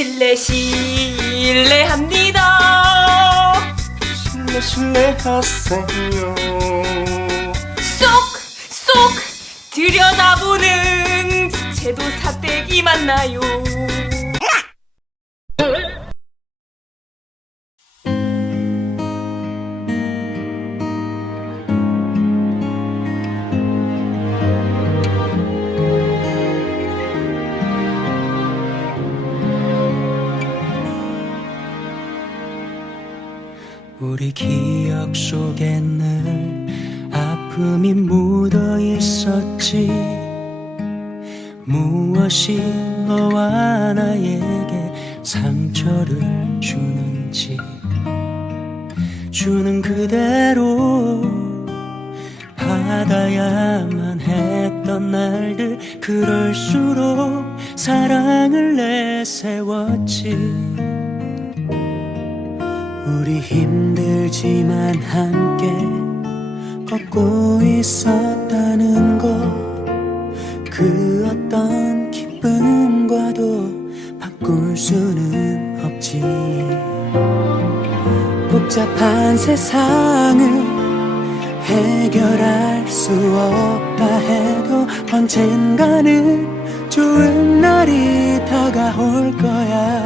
실례 실례합니다. 실례 실례하세요. 쏙쏙 들여다보는 제도 사대기 맞나요 있었지 무엇이 너와 나에게 상처를 주는지 주는 그대로 받아야만 했던 날들 그럴수록 사랑을 내세웠지. 우리 힘들지만 함께 걷고 있었 세상을 해결할 수 없다 해도 언젠가는 좋은 날이 다가올 거야.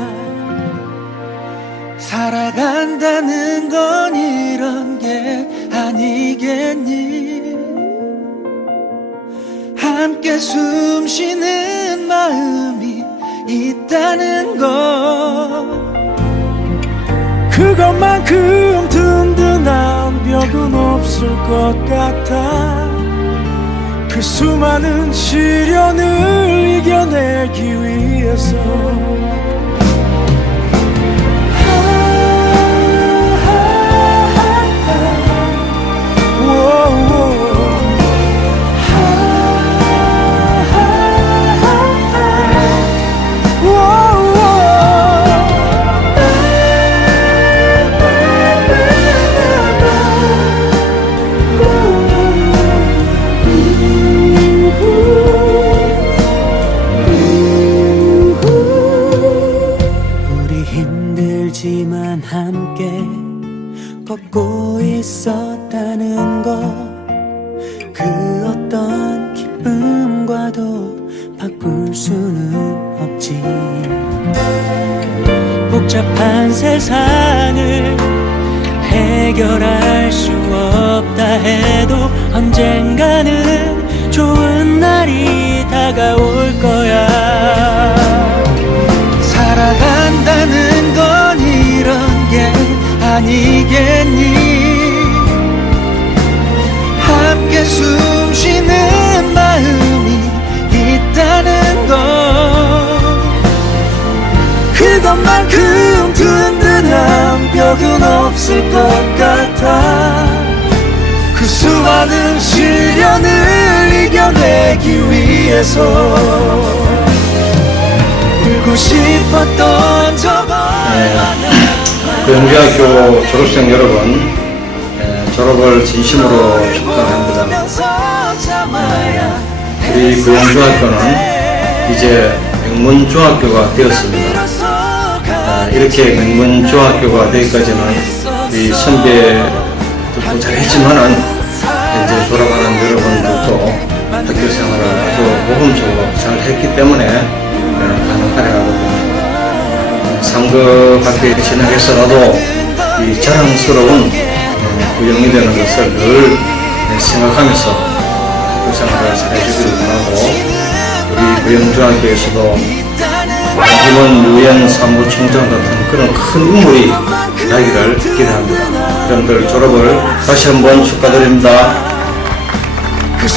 살아간다는 건 이런 게 아니겠니? 함께 숨 쉬는 마음이 있다는 것. 그것만큼 없을 것 같아. 그 수많은 시련을 이겨내기 위해서 걷고 있었다는 것. 그 어떤 기쁨과도 바꿀 수는 없지. 복잡한 세상을 해결할 수 없다 해도 언젠가는 좋은 날이 다가올 거야 아니겠니? 함께 숨 쉬는 마음이 있다는 것. 그것만큼 든든한 벽은 없을 것 같아. 그 수많은 시련을 이겨내기 위해서 울고 싶었던 저걸 고 영대학교 졸업생 여러분 에, 졸업을 진심으로 축하합니다. 우리 고영중학교는 이제 명문중학교가 되었습니다. 아, 이렇게 명문중학교가 되기까지는 우리 선배들도 잘했지만은 이제 졸업하는 여러분들도 학교 생활을 아주 모범적으로 잘 했기 때문에 봅니다. 상급학교에 진학해서라도 이 자랑스러운 구형이 되는 것을 늘 생각하면서 학교 생활을 잘해주기를 바라고 우리 구영중학교에서도 김원 유엔 사무총장 같은 그런 큰 인물이 나기를 기대합니다. 여러분들 졸업을 다시 한번 축하드립니다. 그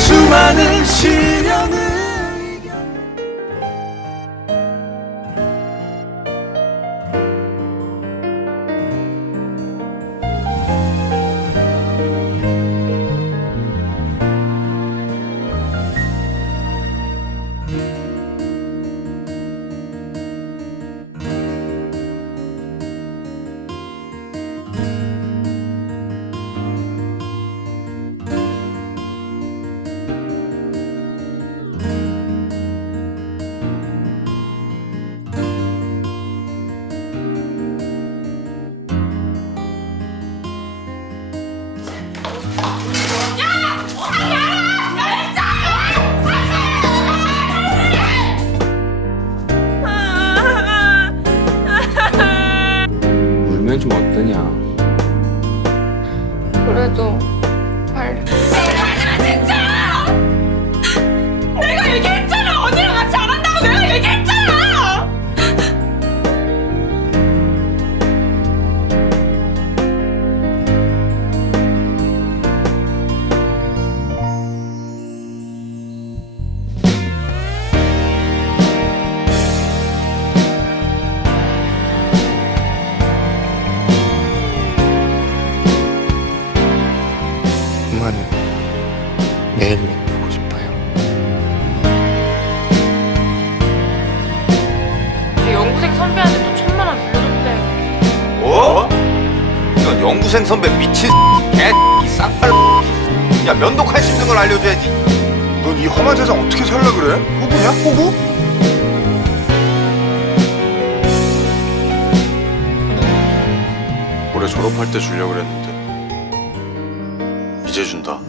보내주면 어떠냐? 그래도 매일매일 보고 싶어요 그 연구생 선배한테 또 천만 원 빌려줬대 뭐? 이건 연구생 선배 미친 개이 쌍팔 야 면도칼 씹는 걸 알려줘야지 넌 이 험한 세상 어떻게 살라 그래? 호구냐? 호구? 올해 졸업할 때 주려고 그랬는데 이제 준다